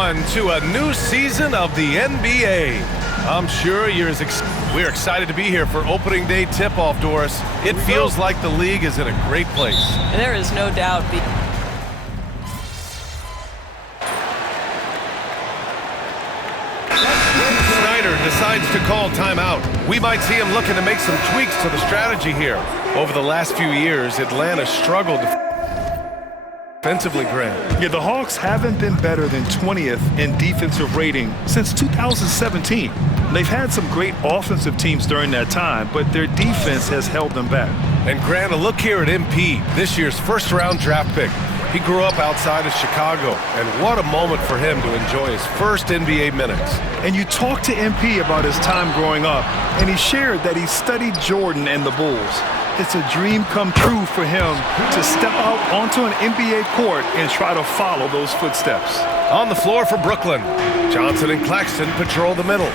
on to a new season of the NBA. I'm sure we're excited to be here for opening day tip-off, Doris. It feels like the league is in a great place. There is no doubt. Snyder decides to call timeout. We might see him looking to make some tweaks to the strategy here. Over the last few years, Atlanta struggled defensively, Grant. Yeah, the Hawks haven't been better than 20th in defensive rating since 2017. They've had some great offensive teams during that time, but their defense has held them back. And Grant, a look here at MP, this year's first-round draft pick. He grew up outside of Chicago, and what a moment for him to enjoy his first NBA minutes. And you talked to MP about his time growing up, and he shared that he studied Jordan and the Bulls. It's a dream come true for him to step out onto an NBA court and try to follow those footsteps. On the floor for Brooklyn, Johnson and Claxton patrol the middle.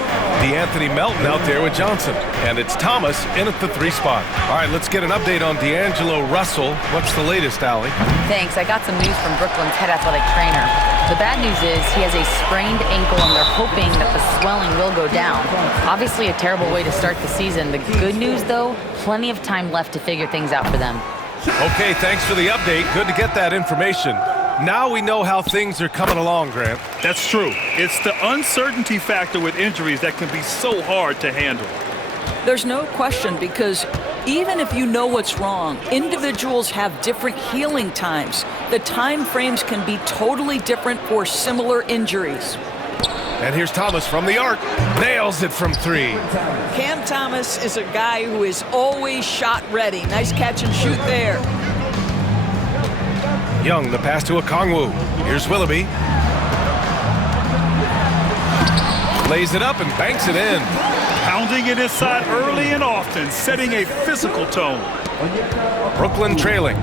DeAnthony Melton out there with Johnson. And it's Thomas in at the 3 spot. All right, let's get an update on D'Angelo Russell. What's the latest, Allie? Thanks. I got some news from Brooklyn's head athletic trainer. The bad news is he has a sprained ankle, and they're hoping that the swelling will go down. Obviously a terrible way to start the season. The good news, though, plenty of time left to figure things out for them. Okay, thanks for the update. Good to get that information. Now we know how things are coming along, Grant. That's true. It's the uncertainty factor with injuries that can be so hard to handle. There's no question, because even if you know what's wrong, individuals have different healing times. The time frames can be totally different for similar injuries. And here's Thomas from the arc. Nails it from 3. Cam Thomas is a guy who is always shot ready. Nice catch and shoot there. Young, the pass to Okongwu. Here's Willoughby. Lays it up and banks it in. Pounding it inside early and often, setting a physical tone. Brooklyn trailing.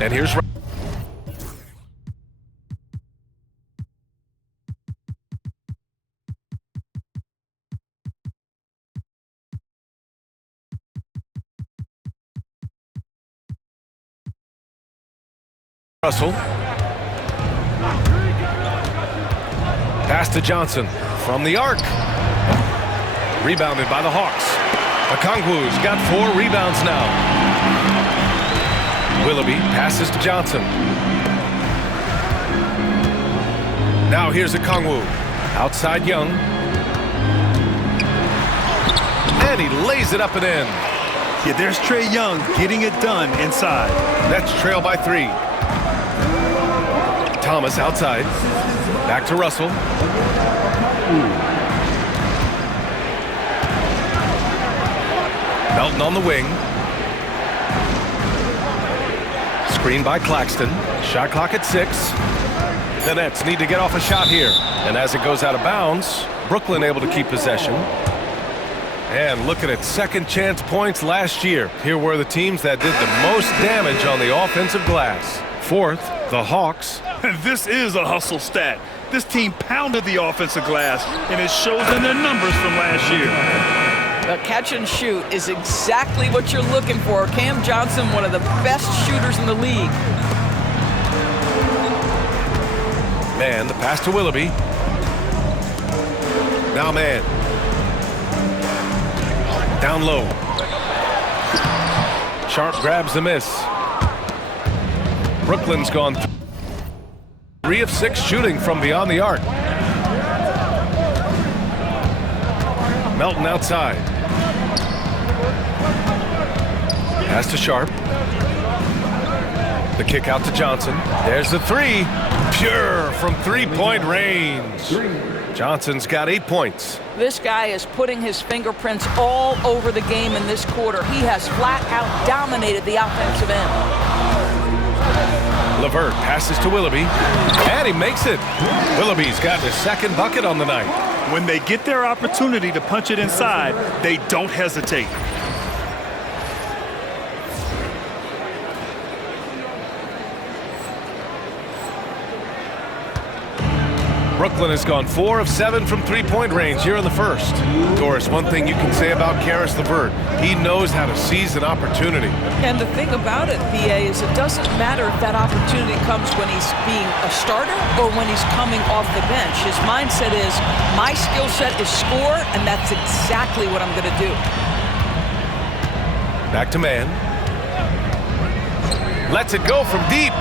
And here's Russell. Pass to Johnson from the arc. Rebounded by the Hawks. Okongwu's got 4 rebounds now. Willoughby passes to Johnson. Now here's Okongwu. Outside Young. And he lays it up and in. Yeah, there's Trae Young getting it done inside. Nets trail by 3. Thomas outside. Back to Russell. Melton on the wing. Screen by Claxton. Shot clock at 6. The Nets need to get off a shot here. And as it goes out of bounds, Brooklyn able to keep possession. And look at it, second chance points last year. Here were the teams that did the most damage on the offensive glass. Fourth, the Hawks. This is a hustle stat. This team pounded the offensive glass, and it shows in their numbers from last year. The catch and shoot is exactly what you're looking for. Cam Johnson, one of the best shooters in the league. Man, the pass to Willoughby. Now man. Down low. Sharp grabs the miss. Brooklyn's gone 3 of 6 shooting from beyond the arc. Melton outside. Pass to Sharp. The kick out to Johnson. There's the 3. Pure from 3-point range. Johnson's got 8 points. This guy is putting his fingerprints all over the game in this quarter. He has flat out dominated the offensive end. LeVert passes to Willoughby, and he makes it. Willoughby's got his second bucket on the night. When they get their opportunity to punch it inside, they don't hesitate. Brooklyn has gone 4 of 7 from three-point range here in the first. Doris, one thing you can say about Caris LeVert, he knows how to seize an opportunity. And the thing about it, BA, is it doesn't matter if that opportunity comes when he's being a starter or when he's coming off the bench. His mindset is, my skill set is score, and that's exactly what I'm going to do. Back to man. Lets it go from deep,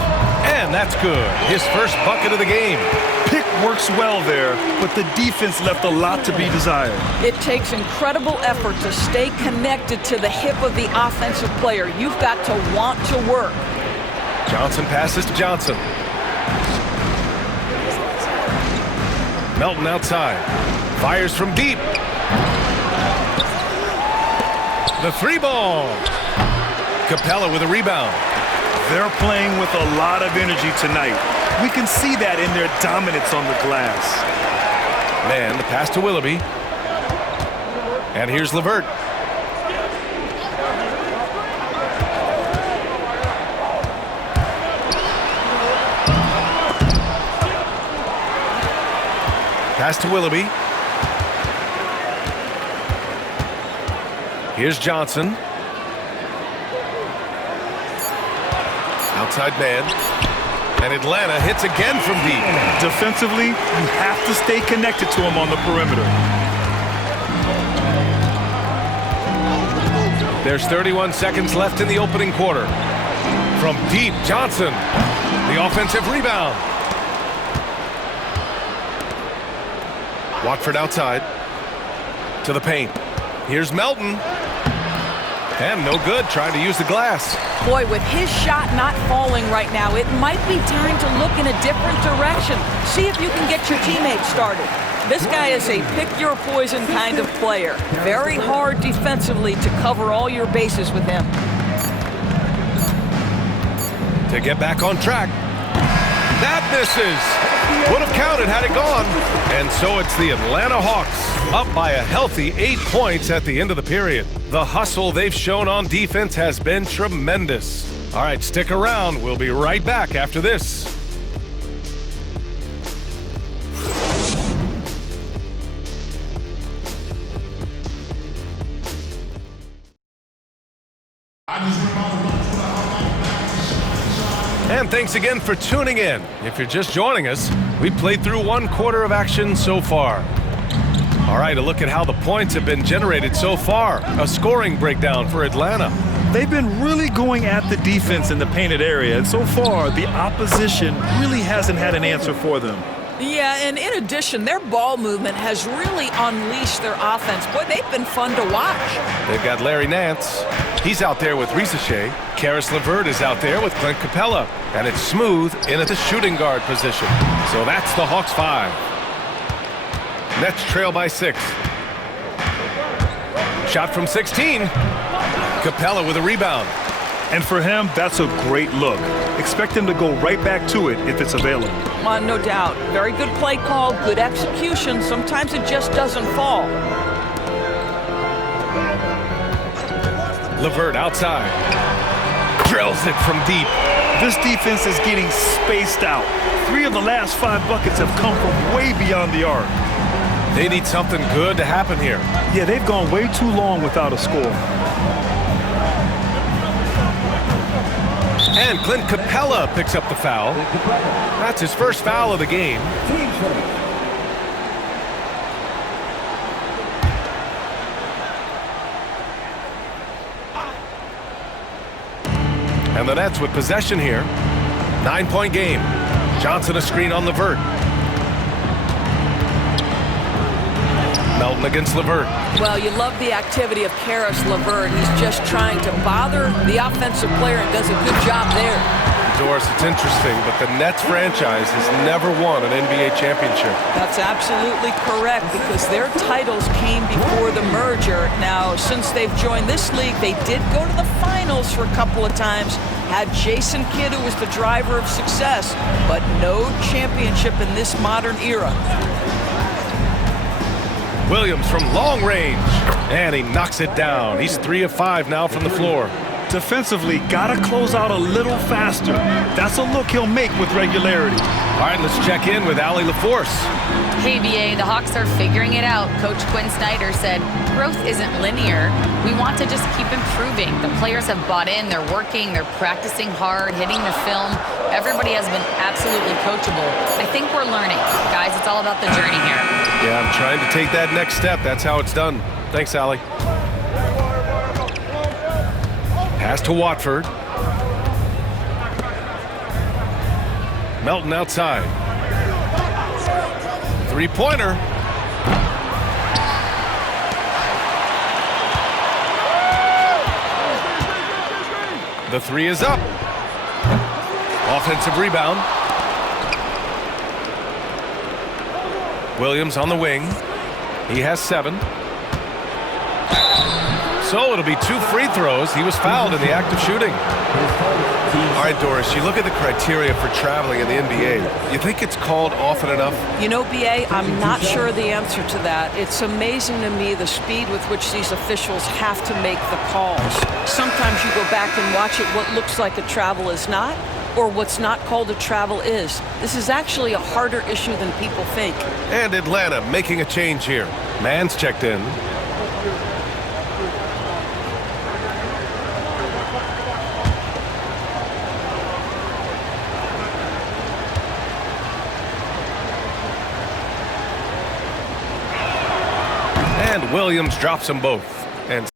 and that's good. His first bucket of the game. Pick works well there, but the defense left a lot to be desired. It takes incredible effort to stay connected to the hip of the offensive player. You've got to want to work. Johnson passes to Johnson. Melton outside. Fires from deep. The three ball. Capella with a rebound. They're playing with a lot of energy tonight. We can see that in their dominance on the glass. Man, the pass to Willoughby. And here's LeVert. Pass to Willoughby. Here's Johnson. Outside man. And Atlanta hits again from deep. Defensively, you have to stay connected to him on the perimeter. There's 31 seconds left in the opening quarter. From deep, Johnson. The offensive rebound. Watford outside. To the paint. Here's Melton. And no good, trying to use the glass. Boy, with his shot not falling right now, it might be time to look in a different direction. See if you can get your teammates started. This guy is a pick-your-poison kind of player. Very hard defensively to cover all your bases with him. To get back on track. That misses. Would have counted had it gone. And so it's the Atlanta Hawks up by a healthy 8 points at the end of the period. The hustle they've shown on defense has been tremendous. All right, stick around. We'll be right back after this. And thanks again for tuning in. If you're just joining us, we played through 1 quarter of action so far. All right, a look at how the points have been generated so far. A scoring breakdown for Atlanta. They've been really going at the defense in the painted area, and so far, the opposition really hasn't had an answer for them. Yeah, and in addition, their ball movement has really unleashed their offense. Boy, they've been fun to watch. They've got Larry Nance. He's out there with Risache. Caris LeVert is out there with Clint Capella. And it's Smooth in at the shooting guard position. So that's the Hawks 5. Nets trail by 6. Shot from 16. Capella with a rebound. And for him, that's a great look. Expect him to go right back to it if it's available. No doubt. Very good play call, good execution. Sometimes it just doesn't fall. LeVert outside. Drills it from deep. This defense is getting spaced out. 3 of the last 5 buckets have come from way beyond the arc. They need something good to happen here. Yeah, they've gone way too long without a score. And Clint Capella picks up the foul. That's his first foul of the game. And the Nets with possession here. 9-point game. Johnson a screen on LeVert. Melton against LeVert. Well, you love the activity of Caris LeVert. He's just trying to bother the offensive player and does a good job there. Doris, it's interesting, but the Nets franchise has never won an NBA championship. That's absolutely correct because their titles came before the merger. Now, since they've joined this league, they did go to the finals for a couple of times. Had Jason Kidd, who was the driver of success, but no championship in this modern era. Williams from long range, and he knocks it down. He's 3 of 5 now from the floor. Defensively, gotta close out a little faster. That's a look he'll make with regularity. All right, let's check in with Allie LaForce. Hey, BA, the Hawks are figuring it out. Coach Quinn Snyder said, growth isn't linear. We want to just keep improving. The players have bought in. They're working. They're practicing hard, hitting the film. Everybody has been absolutely coachable. I think we're learning. Guys, it's all about the journey here. Yeah, I'm trying to take that next step. That's how it's done. Thanks, Allie. Pass to Watford. Melton outside. Three-pointer. The three is up. Offensive rebound. Williams on the wing. He has 7. So it'll be 2 free throws. He was fouled in the act of shooting. All right, Doris, you look at the criteria for traveling in the NBA. You think it's called often enough? You know, BA, I'm not sure the answer to that. It's amazing to me the speed with which these officials have to make the calls. Sometimes you go back and watch it, what looks like a travel is not, or what's not called a travel is. This is actually a harder issue than people think. And Atlanta making a change here. Mann's checked in. And Williams drops them both. And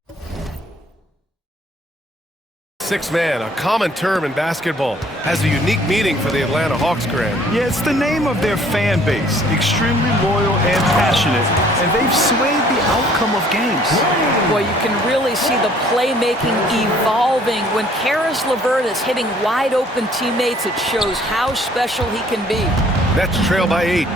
6-man, a common term in basketball, has a unique meaning for the Atlanta Hawks, Grant. Yeah, it's the name of their fan base. Extremely loyal and passionate, and they've swayed the outcome of games. Boy, you can really see the playmaking evolving. When Caris LeVert is hitting wide open teammates, it shows how special he can be. Nets trail by 8.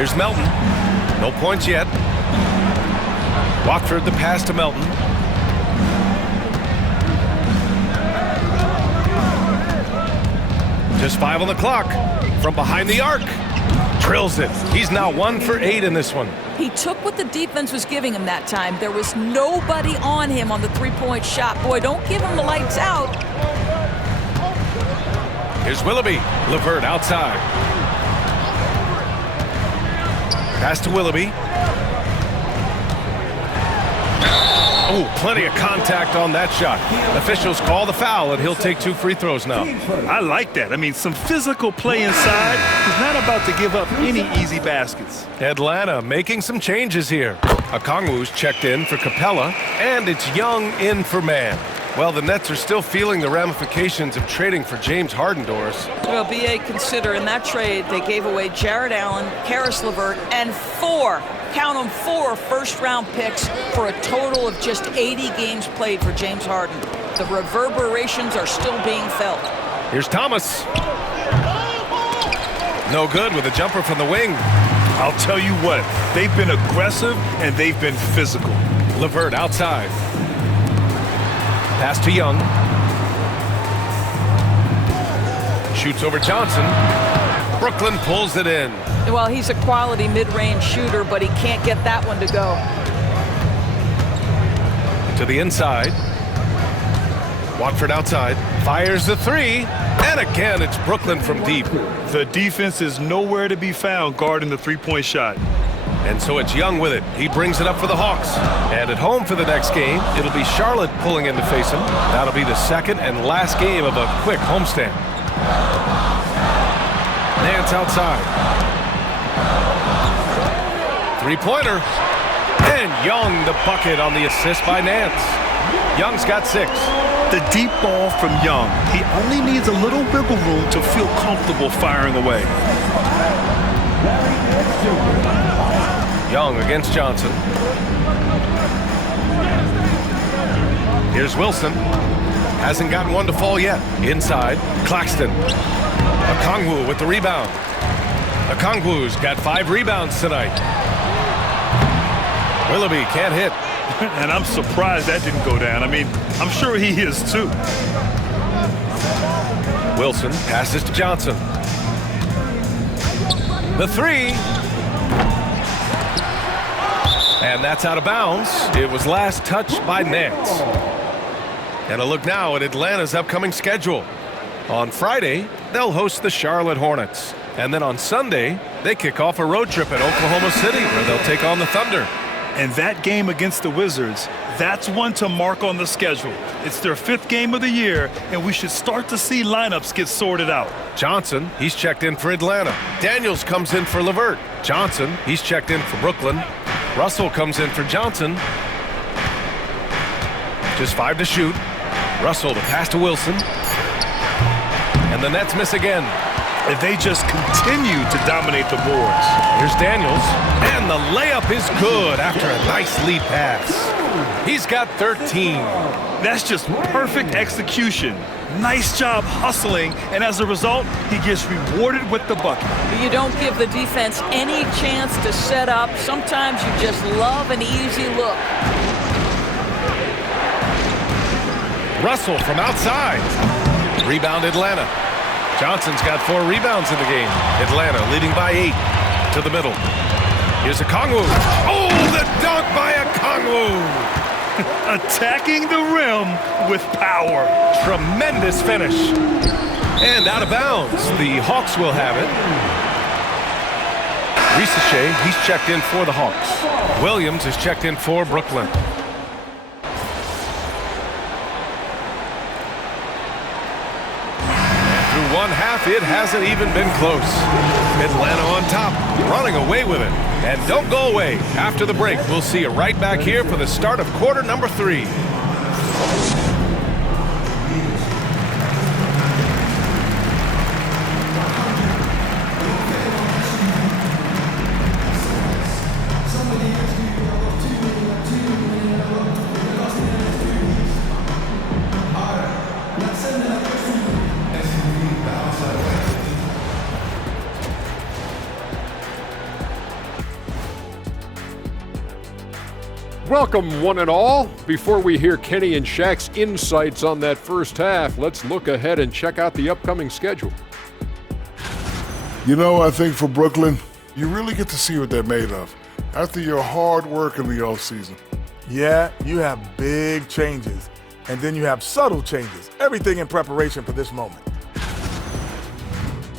Here's Melton. No points yet. Watford the pass to Melton. Just 5 on the clock. From behind the arc. Drills it. He's now 1 for 8 in this one. He took what the defense was giving him that time. There was nobody on him on the three-point shot. Boy, don't give him the lights out. Here's Willoughby. LeVert outside. Pass to Willoughby. Oh, plenty of contact on that shot. Officials call the foul, and he'll take 2 free throws now. I like that. I mean, some physical play inside. He's not about to give up any easy baskets. Atlanta making some changes here. Okongwu's checked in for Capella, and it's Young in for Mann. Well, the Nets are still feeling the ramifications of trading for James Harden, Doris. Well, BA, consider in that trade they gave away Jared Allen, Caris LeVert, and 4, count them, 4 first-round picks for a total of just 80 games played for James Harden. The reverberations are still being felt. Here's Thomas. No good with a jumper from the wing. I'll tell you what, they've been aggressive and they've been physical. LeVert outside. Pass to Young. Shoots over Johnson. Brooklyn pulls it in. Well, he's a quality mid-range shooter, but he can't get that one to go. To the inside. Watford outside. Fires the 3. And again, it's Brooklyn from deep. The defense is nowhere to be found guarding the three-point shot. And so it's Young with it. He brings it up for the Hawks. And at home for the next game, it'll be Charlotte pulling in to face him. That'll be the second and last game of a quick homestand. Nance outside. Three-pointer. And Young the bucket on the assist by Nance. Young's got 6. The deep ball from Young. He only needs a little wiggle room to feel comfortable firing away. Young against Johnson. Here's Wilson. Hasn't gotten one to fall yet. Inside, Claxton. Okongwu with the rebound. Okongwu's got 5 rebounds tonight. Willoughby can't hit. And I'm surprised that didn't go down. I mean, I'm sure he is too. Wilson passes to Johnson. The three. And that's out of bounds. It was last touched by Nance. And a look now at Atlanta's upcoming schedule. On Friday, they'll host the Charlotte Hornets. And then on Sunday, they kick off a road trip at Oklahoma City where they'll take on the Thunder. And that game against the Wizards, that's one to mark on the schedule. It's their 5th game of the year, and we should start to see lineups get sorted out. Johnson, he's checked in for Atlanta. Daniels comes in for LeVert. Johnson, he's checked in for Brooklyn. Russell comes in for Johnson. Just 5 to shoot. Russell to pass to Wilson. And the Nets miss again. And they just continue to dominate the boards. Here's Daniels. And the layup is good after a nice lead pass. He's got 13. That's just perfect execution. Nice job hustling, and as a result, he gets rewarded with the bucket. You don't give the defense any chance to set up. Sometimes you just love an easy look. Russell from outside. Rebound Atlanta. Johnson's got 4 rebounds in the game. Atlanta leading by 8 to the middle. Here's Okongwu. Oh, the dunk by Okongwu. Attacking the rim with power. Tremendous finish. And out of bounds. The Hawks will have it. Risache, he's checked in for the Hawks. Williams is checked in for Brooklyn. One half, it hasn't even been close. Atlanta on top, running away with it. And don't go away. After the break, we'll see you right back here for the start of quarter number 3. Welcome, one and all. Before we hear Kenny and Shaq's insights on that first half, let's look ahead and check out the upcoming schedule. You know, I think for Brooklyn, you really get to see what they're made of after your hard work in the offseason. Yeah, you have big changes, and then you have subtle changes. Everything in preparation for this moment.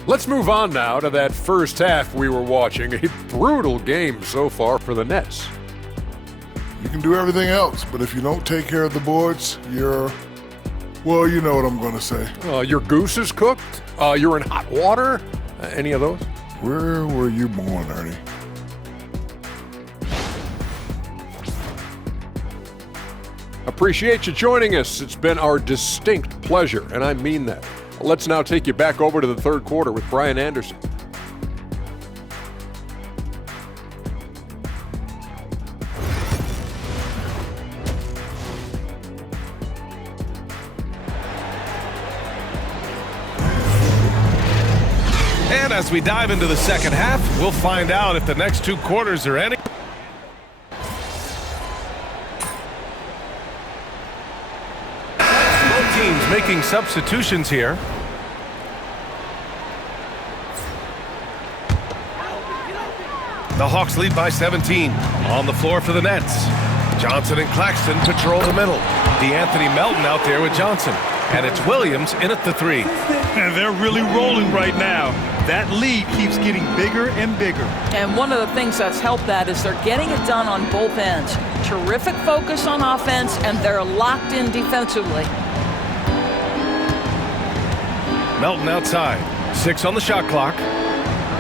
Let's move on now to that first half we were watching. A brutal game so far for the Nets. You can do everything else, but if you don't take care of the boards, well, you know what I'm going to say. Your goose is cooked? You're in hot water? Any of those? Where were you born, Ernie? Appreciate you joining us. It's been our distinct pleasure, and I mean that. Let's now take you back over to the third quarter with Brian Anderson. And as we dive into the second half, we'll find out if the next 2 quarters are any. Both teams making substitutions here. The Hawks lead by 17. On the floor for the Nets. Johnson and Claxton patrol the middle. DeAnthony Melton out there with Johnson. And it's Williams in at the 3. And they're really rolling right now. That lead keeps getting bigger and bigger. And one of the things that's helped that is they're getting it done on both ends. Terrific focus on offense, and they're locked in defensively. Melton outside. 6 on the shot clock.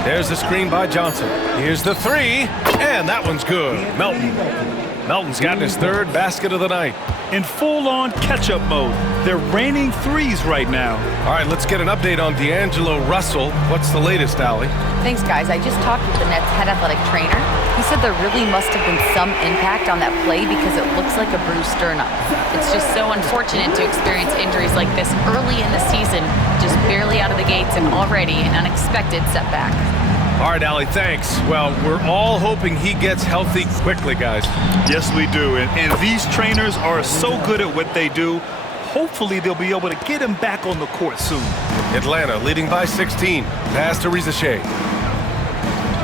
There's the screen by Johnson. Here's the 3, and that one's good. Melton's gotten his 3rd basket of the night. In full-on catch-up mode. They're raining threes right now. All right, let's get an update on D'Angelo Russell. What's the latest, Allie? Thanks, guys. I just talked with the Nets head athletic trainer. He said there really must have been some impact on that play because it looks like a bruised sternum. It's just so unfortunate to experience injuries like this early in the season, just barely out of the gates and already an unexpected setback. All right, Allie, thanks. Well, we're all hoping he gets healthy quickly, guys. Yes, we do. And these trainers are so good at what they do. Hopefully, they'll be able to get him back on the court soon. Atlanta leading by 16. Pass to Rizachet.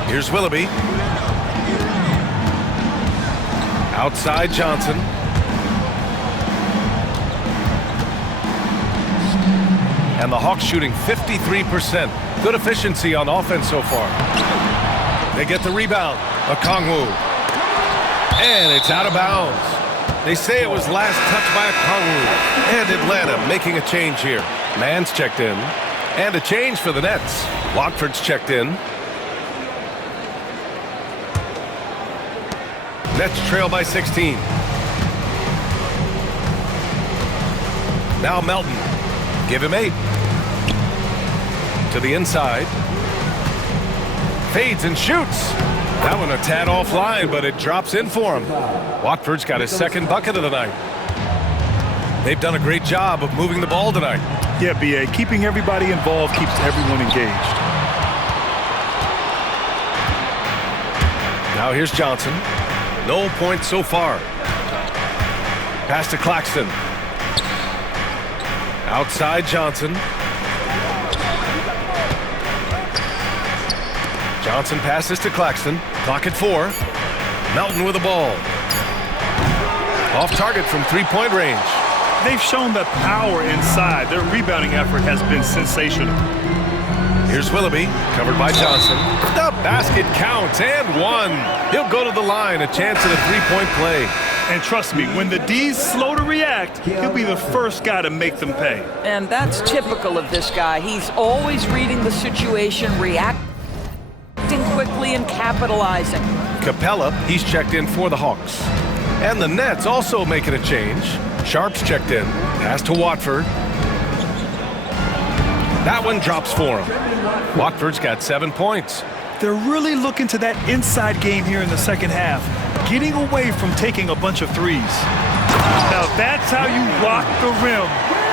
Here's Willoughby. Outside Johnson. And the Hawks shooting 53%. Good efficiency on offense so far. They get the rebound. Okongwu. And it's out of bounds. They say it was last touched by Okongwu. And Atlanta making a change here. Mann's checked in. And a change for the Nets. Watford's checked in. Nets trail by 16. Now Melton. Give him 8. To the inside. Fades and shoots. That one a tad offline, but it drops in for him. Watford's got his second bucket of the night. They've done a great job of moving the ball tonight. Yeah, B.A. Keeping everybody involved keeps everyone engaged. Now here's Johnson. No points so far. Pass to Claxton. Outside Johnson. Johnson passes to Claxton. Clock at 4. Melton with the ball. Off target from three-point range. They've shown the power inside. Their rebounding effort has been sensational. Here's Willoughby, covered by Johnson. The basket counts, and 1. He'll go to the line, a chance at a three-point play. And trust me, when the D's slow to react, he'll be the first guy to make them pay. And that's typical of this guy. He's always reading the situation, reacting quickly and capitalizing. Capella, he's checked in for the Hawks. And the Nets also making a change. Sharp's checked in. Pass to Watford. That one drops for him. Watford's got 7 points. They're really looking to that inside game here in the second half, getting away from taking a bunch of threes. Now that's how you rock the rim.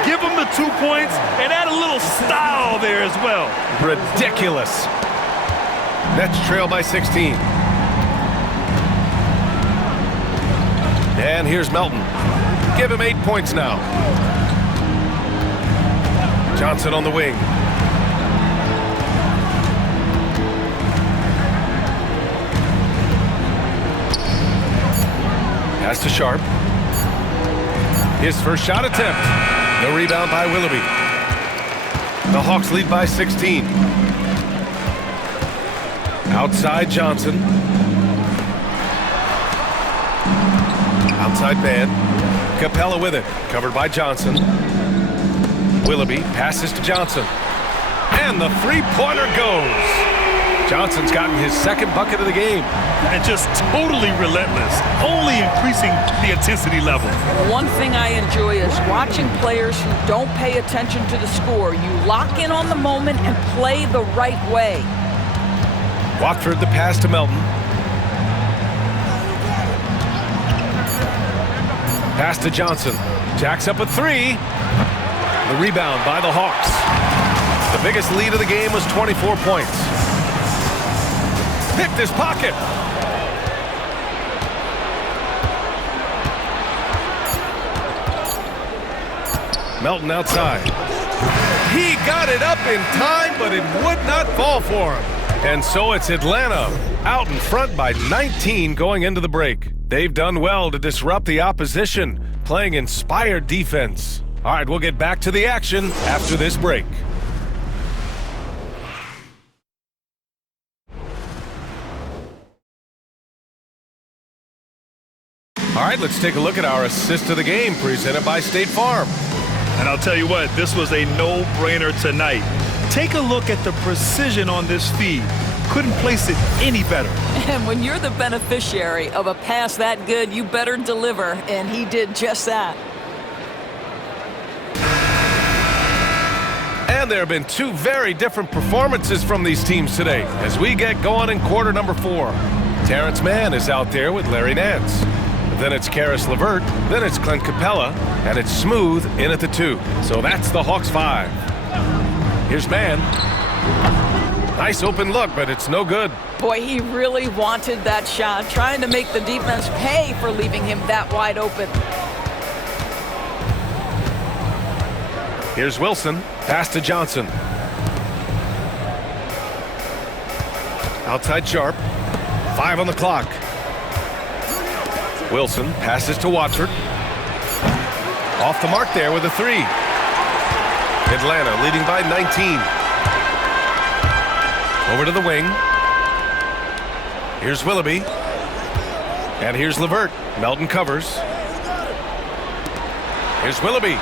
Give them the 2 points and add a little style there as well. Ridiculous. Nets trail by 16. And here's Melton. Give him 8 points now. Johnson on the wing. Pass to Sharp. His first shot attempt. No rebound by Willoughby. The Hawks lead by 16. Outside Johnson. Outside man. Capella with it. Covered by Johnson. Willoughby passes to Johnson. And the three-pointer goes. Johnson's gotten his second bucket of the game. And just totally relentless, only increasing the intensity level. One thing I enjoy is watching players who don't pay attention to the score. You lock in on the moment and play the right way. Watford the pass to Melton. Pass to Johnson. Jacks up a 3. The rebound by the Hawks. The biggest lead of the game was 24 points. Picked his pocket. Melton outside. He got it up in time, but it would not fall for him. And so it's Atlanta out in front by 19 going into the break. They've done well to disrupt the opposition, playing inspired defense. All right, we'll get back to the action after this break. All right, let's take a look at our assist of the game presented by State Farm. And I'll tell you what, this was a no-brainer tonight. Take a look at the precision on this feed. Couldn't place it any better. And when you're the beneficiary of a pass that good, you better deliver, and he did just that. And there have been 2 very different performances from these teams today as we get going in quarter number 4. Terrence Mann is out there with Larry Nance. Then it's Caris LeVert, then it's Clint Capella, and it's Smooth in at the 2. So that's the Hawks 5. Here's Mann. Nice open look, but it's no good. Boy, he really wanted that shot, trying to make the defense pay for leaving him that wide open. Here's Wilson. Pass to Johnson. Outside Sharp. 5 on the clock. Wilson passes to Watford. Off the mark there with a 3. Atlanta leading by 19. Over to the wing. Here's Willoughby. And here's LeVert. Melton covers. Here's Willoughby.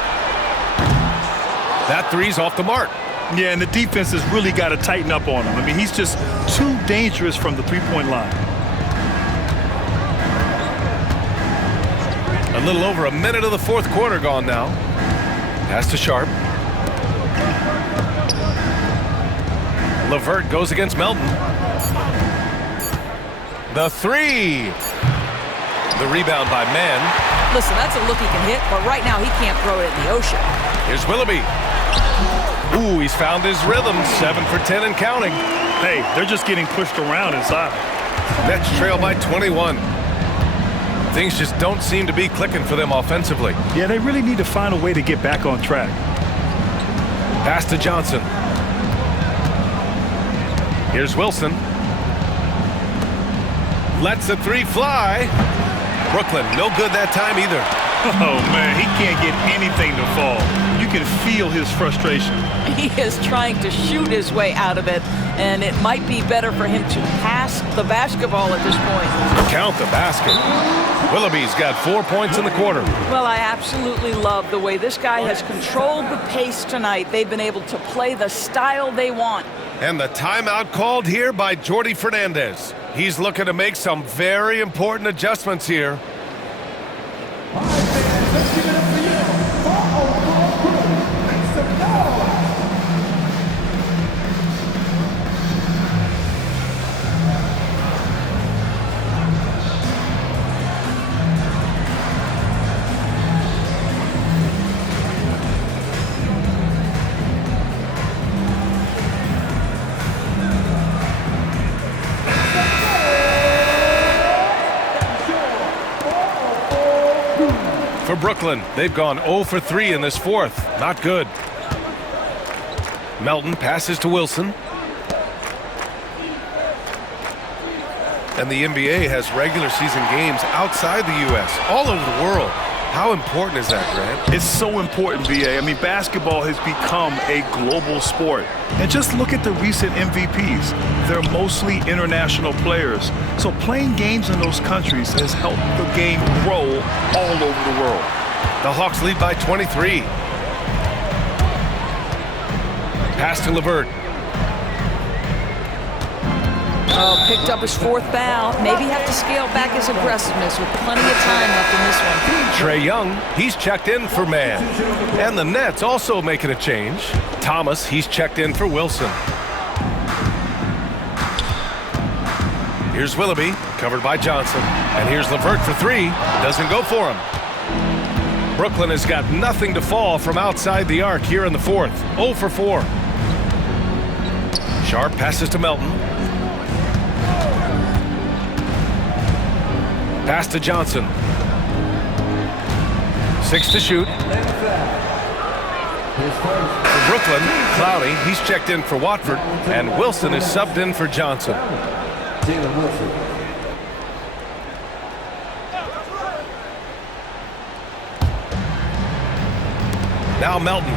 That 3's off the mark. Yeah, and the defense has really got to tighten up on him. I mean, he's just too dangerous from the three-point line. A little over a minute of the fourth quarter gone now. Pass to Sharp. LeVert goes against Melton. The 3. The rebound by Mann. Listen, that's a look he can hit, but right now he can't throw it in the ocean. Here's Willoughby. Ooh, he's found his rhythm. 7 for 10 and counting. Hey, they're just getting pushed around inside. Nets trail by 21. Things just don't seem to be clicking for them offensively. Yeah, they really need to find a way to get back on track. Pass to Johnson. Here's Wilson. Lets the 3 fly. Brooklyn, no good that time either. Oh, man, he can't get anything to fall. You can feel his frustration. He is trying to shoot his way out of it, and it might be better for him to pass the basketball at this point. Count the basket. Willoughby's got 4 points in the quarter. Well, I absolutely love the way this guy has controlled the pace tonight. They've been able to play the style they want. And the timeout called here by Jordi Fernandez. He's looking to make some very important adjustments here. For Brooklyn, they've gone 0 for 3 in this fourth. Not good. Melton passes to Wilson. And the NBA has regular season games outside the U.S., all over the world. How important is that, Grant? It's so important, B.A. I mean, basketball has become a global sport. And just look at the recent MVPs. They're mostly international players. So playing games in those countries has helped the game grow all over the world. The Hawks lead by 23. Pass to LeVert. Oh, picked up his 4th foul. Maybe have to scale back his aggressiveness with plenty of time left in this one. Trae Young, he's checked in for Mann. And the Nets also making a change. Thomas, he's checked in for Wilson. Here's Willoughby, covered by Johnson. And here's LeVert for 3. Doesn't go for him. Brooklyn has got nothing to fall from outside the arc here in the fourth. 0 for 4. Sharp passes to Melton. Pass to Johnson. 6 to shoot. For Brooklyn, Clowney, he's checked in for Watford, and Wilson is subbed in for Johnson. Now Melton.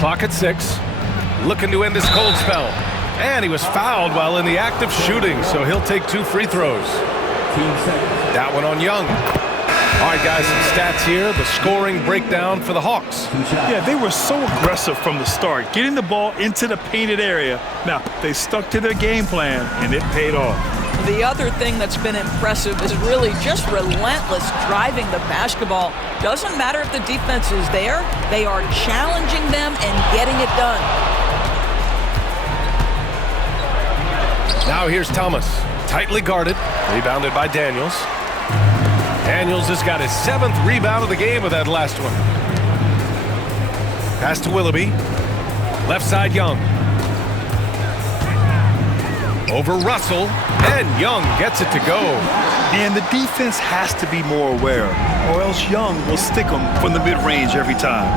Clock at 6. Looking to end his cold spell. And he was fouled while in the act of shooting, so he'll take 2 free throws. That one on Young. All right, guys, some stats here. The scoring breakdown for the Hawks. Yeah, they were so aggressive from the start, getting the ball into the painted area. Now, they stuck to their game plan, and it paid off. The other thing that's been impressive is really just relentless driving the basketball. Doesn't matter if the defense is there, they are challenging them and getting it done. Now here's Thomas, tightly guarded, rebounded by Daniels. Daniels has got his 7th rebound of the game with that last one. Pass to Willoughby. Left side, Young. Over Russell, and Young gets it to go. And the defense has to be more aware, or else Young will stick them from the mid-range every time.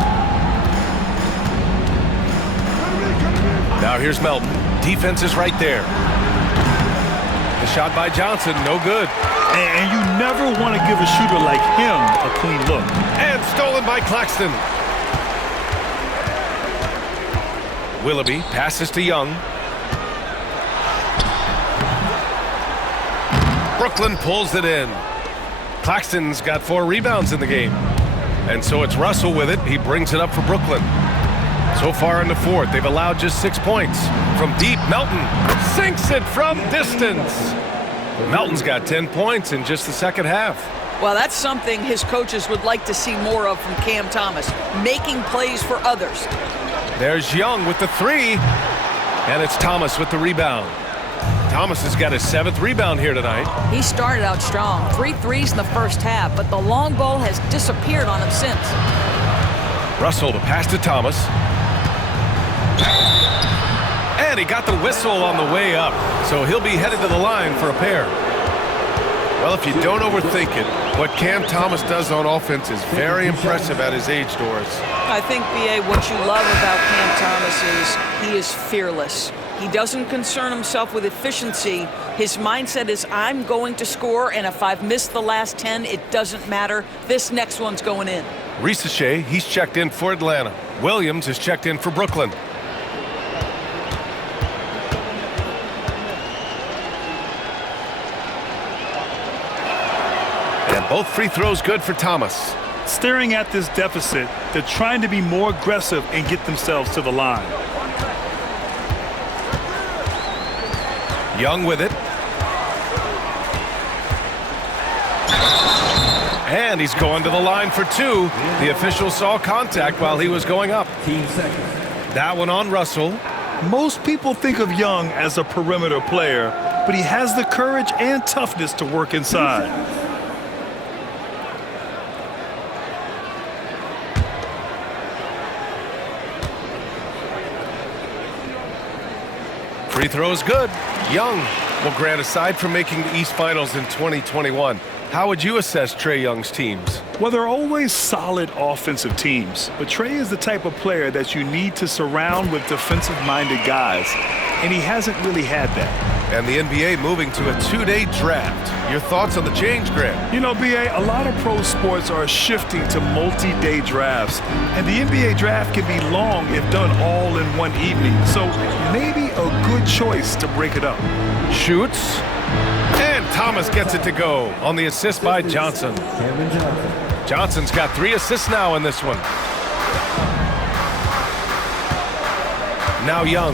Now here's Melton. Defense is right there. The shot by Johnson, no good. And you never want to give a shooter like him a clean look. And stolen by Claxton. Willoughby passes to Young. Brooklyn pulls it in. Claxton's got 4 rebounds in the game. And so it's Russell with it. He brings it up for Brooklyn. So far in the fourth, they've allowed just 6 points. From deep, Melton sinks it from distance. Melton's got 10 points in just the second half. Well, that's something his coaches would like to see more of from Cam Thomas, making plays for others. There's Young with the 3, and it's Thomas with the rebound. Thomas has got his 7th rebound here tonight. He started out strong, 3 threes in the first half, but the long ball has disappeared on him since. Russell to pass to Thomas. And he got the whistle on the way up, so he'll be headed to the line for a pair. Well, if you don't overthink it, what Cam Thomas does on offense is very impressive at his age, Doris. I think, B.A., what you love about Cam Thomas is he is fearless. He doesn't concern himself with efficiency. His mindset is, I'm going to score, and if I've missed the last 10, it doesn't matter. This next one's going in. Risacher, he's checked in for Atlanta. Williams is checked in for Brooklyn. And both free throws good for Thomas. Staring at this deficit, they're trying to be more aggressive and get themselves to the line. Young with it. And he's going to the line for 2. The official saw contact while he was going up. That one on Russell. Most people think of Young as a perimeter player, but he has the courage and toughness to work inside. Free throw is good. Young will grant aside from making the East Finals in 2021. How would you assess Trae Young's teams? Well, they're always solid offensive teams, but Trae is the type of player that you need to surround with defensive-minded guys, and he hasn't really had that. And the NBA moving to a 2-day draft. Your thoughts on the change, Grant? You know, B.A., a lot of pro sports are shifting to multi-day drafts, and the NBA draft can be long if done all in one evening, so maybe a good choice to break it up. Shoots. And Thomas gets it to go on the assist by Johnson. Johnson's got 3 assists now in this one. Now Young.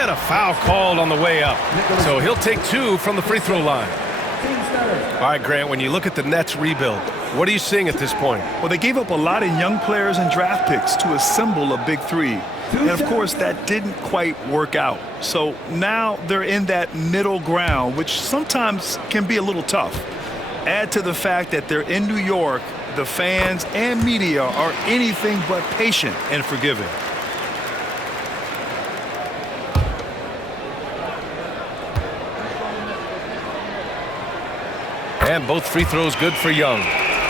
And a foul called on the way up. So he'll take 2 from the free throw line. All right, Grant, when you look at the Nets rebuild, what are you seeing at this point? Well, they gave up a lot of young players and draft picks to assemble a big 3. And, of course, that didn't quite work out. So now they're in that middle ground, which sometimes can be a little tough. Add to the fact that they're in New York, the fans and media are anything but patient and forgiving. And both free throws good for Young.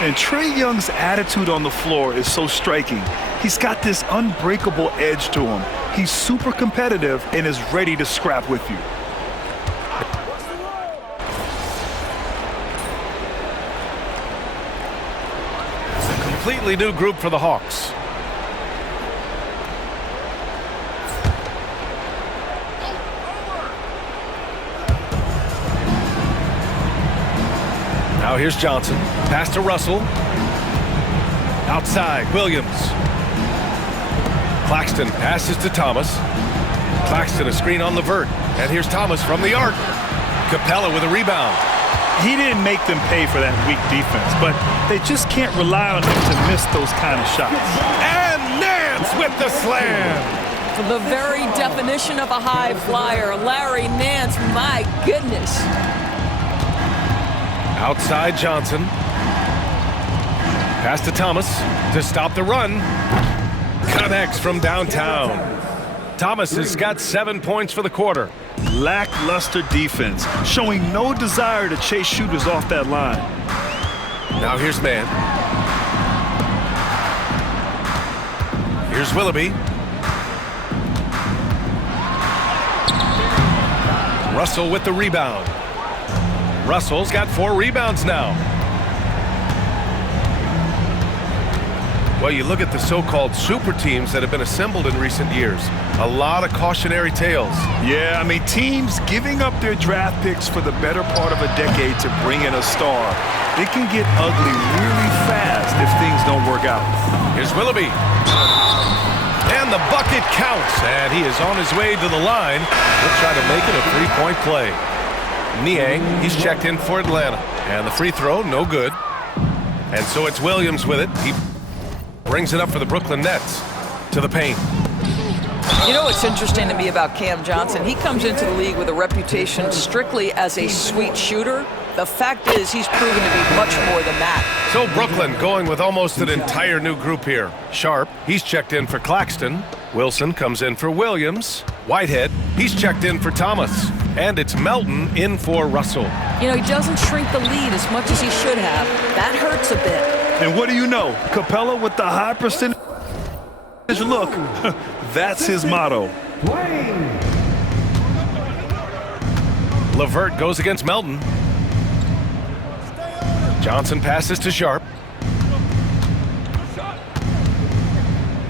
And Trae Young's attitude on the floor is so striking. He's got this unbreakable edge to him. He's super competitive and is ready to scrap with you. It's a completely new group for the Hawks. Now here's Johnson. Pass to Russell. Outside, Williams. Claxton passes to Thomas. Claxton a screen on LeVert. And here's Thomas from the arc. Capella with a rebound. He didn't make them pay for that weak defense, but they just can't rely on him to miss those kind of shots. And Nance with the slam. The very definition of a high flyer, Larry Nance, my goodness. Outside Johnson. Pass to Thomas to stop the run. Connects from downtown. Thomas has got 7 points for the quarter. Lackluster defense, showing no desire to chase shooters off that line. Now here's man. Here's Willoughby. Russell with the rebound. Russell's got 4 rebounds now. Well, you look at the so-called super teams that have been assembled in recent years. A lot of cautionary tales. Yeah, I mean, teams giving up their draft picks for the better part of a decade to bring in a star. It can get ugly really fast if things don't work out. Here's Willoughby. And the bucket counts. And he is on his way to the line. He'll try to make it a 3-point play. Niang, he's checked in for Atlanta. And the free throw, no good. And so it's Williams with it. He brings it up for the Brooklyn Nets to the paint. You know what's interesting to me about Cam Johnson? He comes into the league with a reputation strictly as a sweet shooter. The fact is he's proven to be much more than that. So Brooklyn going with almost an entire new group here. Sharp, he's checked in for Claxton. Wilson comes in for Williams. Whitehead, he's checked in for Thomas. And it's Melton in for Russell. You know, he doesn't shrink the lead as much as he should have. That hurts a bit. And what do you know? Capella with the high percentage look. That's his motto. LeVert goes against Melton. Johnson passes to Sharp.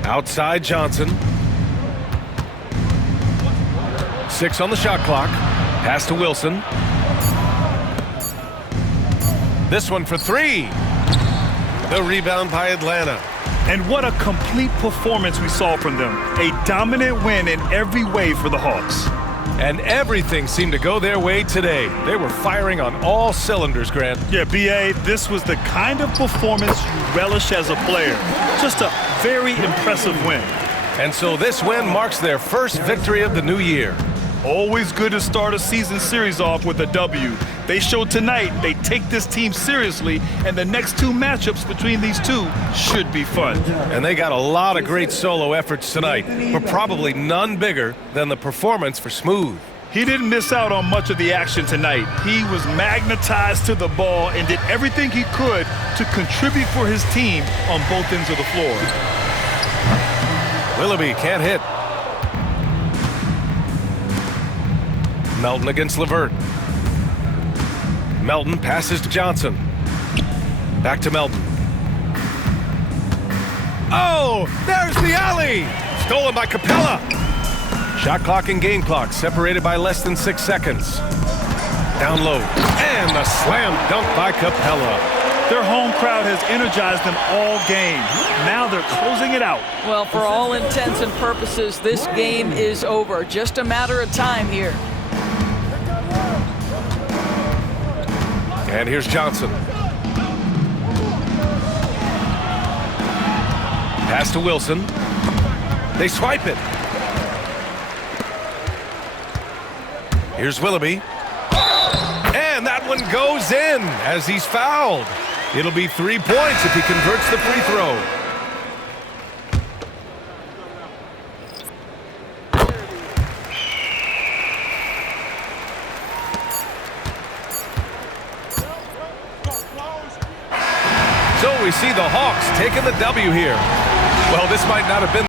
Outside Johnson. 6 on the shot clock. Pass to Wilson. This one for 3. The rebound by Atlanta. And what a complete performance we saw from them. A dominant win in every way for the Hawks. And everything seemed to go their way today. They were firing on all cylinders, Grant. Yeah, B.A., this was the kind of performance you relish as a player. Just a very impressive win. And so this win marks their first victory of the new year. Always good to start a season series off with a W. They showed tonight they take this team seriously, and the next 2 matchups between these two should be fun. And they got a lot of great solo efforts tonight, but probably none bigger than the performance for Smooth. He didn't miss out on much of the action tonight. He was magnetized to the ball and did everything he could to contribute for his team on both ends of the floor. Willoughby can't hit. Melton against LeVert. Melton passes to Johnson. Back to Melton. Oh, there's the alley! Stolen by Capella. Shot clock and game clock separated by less than 6 seconds. Down low. And a slam dunk by Capella. Their home crowd has energized them all game. Now they're closing it out. Well, for all intents and purposes, this game is over. Just a matter of time here. And here's Johnson. Pass to Wilson. They swipe it. Here's Willoughby. And that one goes in as he's fouled. It'll be 3 points if he converts the free throw. So we see the Hawks taking the W here. Well, this might not have been